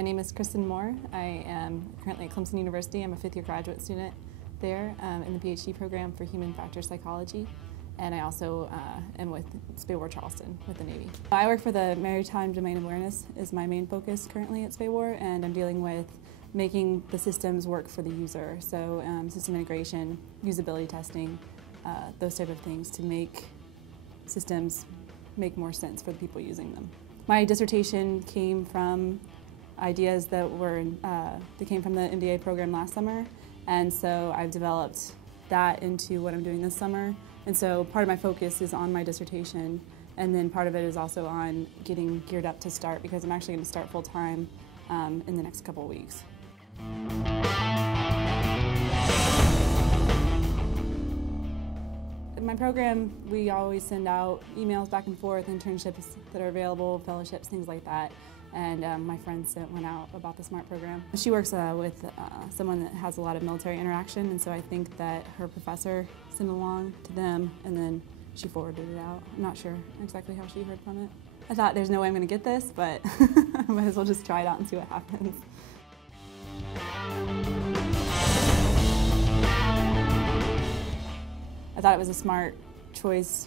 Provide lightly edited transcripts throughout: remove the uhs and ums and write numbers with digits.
My name is Kristin Moore. I am currently at Clemson University. I'm a fifth-year graduate student there in the PhD program for human factor psychology. And I also am with SPAWAR Charleston with the Navy. I work for the Maritime Domain Awareness is my main focus currently at SPAWAR, and I'm dealing with making the systems work for the user. So system integration, usability testing, those type of things to make systems make more sense for the people using them. My dissertation came from ideas that came from the MBA program last summer, and so I've developed that into what I'm doing this summer. And so part of my focus is on my dissertation, and then part of it is also on getting geared up to start, because I'm actually going to start full-time in the next couple of weeks. In my program, we always send out emails back and forth, internships that are available, fellowships, things like that. And my friend sent one out about the SMART program. She works with someone that has a lot of military interaction, and so I think that her professor sent it along to them, and then she forwarded it out. I'm not sure exactly how she heard from it. I thought there's no way I'm going to get this, but I might as well just try it out and see what happens. I thought it was a smart choice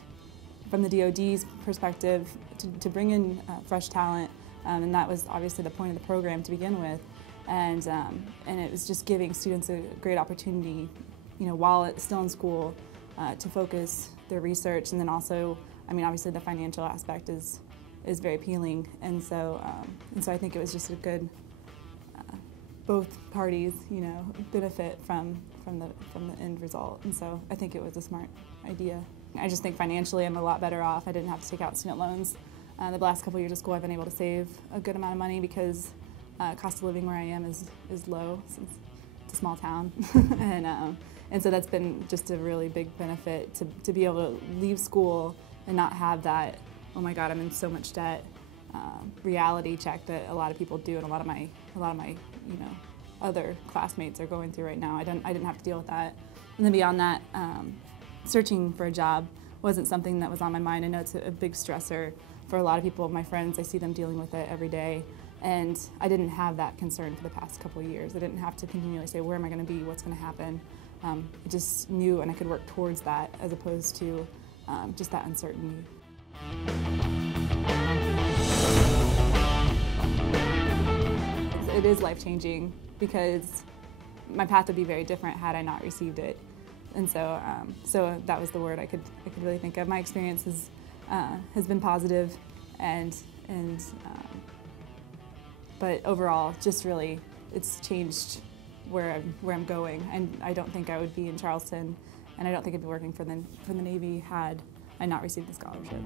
from the DoD's perspective to bring in fresh talent. And that was obviously the point of the program to begin with, and it was just giving students a great opportunity, while it's still in school, to focus their research, and then also, obviously the financial aspect is very appealing, and so I think it was just a good, both parties, benefit from the end result, and so I think it was a smart idea. I just think financially I'm a lot better off. I didn't have to take out student loans. The last couple of years of school I've been able to save a good amount of money because cost of living where I am is low, since it's a small town. and so that's been just a really big benefit to be able to leave school and not have that, oh my God, I'm in so much debt, reality check that a lot of people do, and a lot of my other classmates are going through right now. I didn't have to deal with that. And then beyond that, searching for a job wasn't something that was on my mind. I know it's a big stressor for a lot of people, my friends. I see them dealing with it every day, and I didn't have that concern for the past couple of years. I didn't have to continually say, where am I going to be, what's going to happen. I just knew, and I could work towards that, as opposed to just that uncertainty. It is life-changing, because my path would be very different had I not received it. And so, that was the word I could really think of. My experience has been positive, but overall, just really, it's changed where I'm going. And I don't think I would be in Charleston, and I don't think I'd be working for the Navy had I not received the scholarship.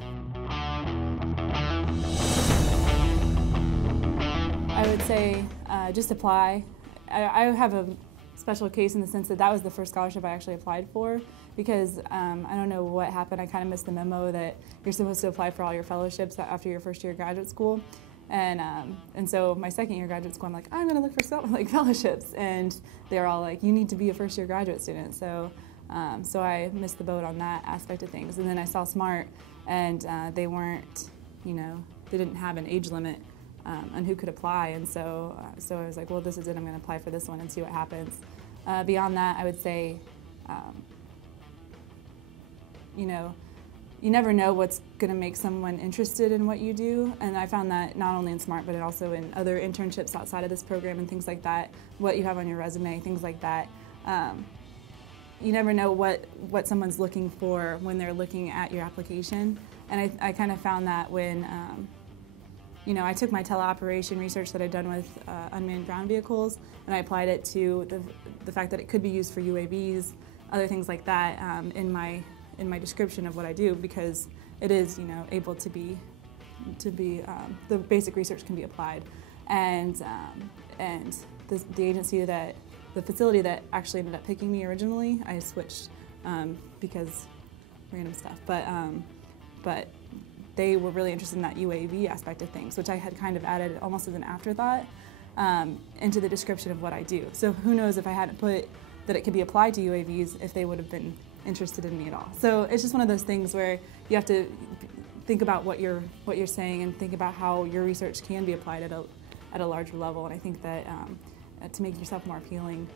I would say just apply. I have a special case in the sense that was the first scholarship I actually applied for, because I don't know what happened. I kind of missed the memo that you're supposed to apply for all your fellowships after your first year of graduate school, and so my second year of graduate school, I'm like, I'm going to look for fellowships, and they're all like, you need to be a first year graduate student. So I missed the boat on that aspect of things, and then I saw SMART, and they weren't, they didn't have an age limit on who could apply, and so I was like, well, this is it. I'm going to apply for this one and see what happens. Beyond that, I would say, you never know what's going to make someone interested in what you do, and I found that not only in SMART, but also in other internships outside of this program and things like that, what you have on your resume, things like that. You never know what someone's looking for when they're looking at your application, and I kind of found that when I took my teleoperation research that I'd done with unmanned ground vehicles, and I applied it to the fact that it could be used for UAVs, other things like that, in my description of what I do, because it is able to be the basic research can be applied, and the agency the facility that actually ended up picking me originally, I switched because random stuff, but they were really interested in that UAV aspect of things, which I had kind of added almost as an afterthought into the description of what I do. So who knows, if I hadn't put that it could be applied to UAVs, if they would have been interested in me at all. So it's just one of those things where you have to think about what you're saying and think about how your research can be applied at a larger level. And I think that to make yourself more appealing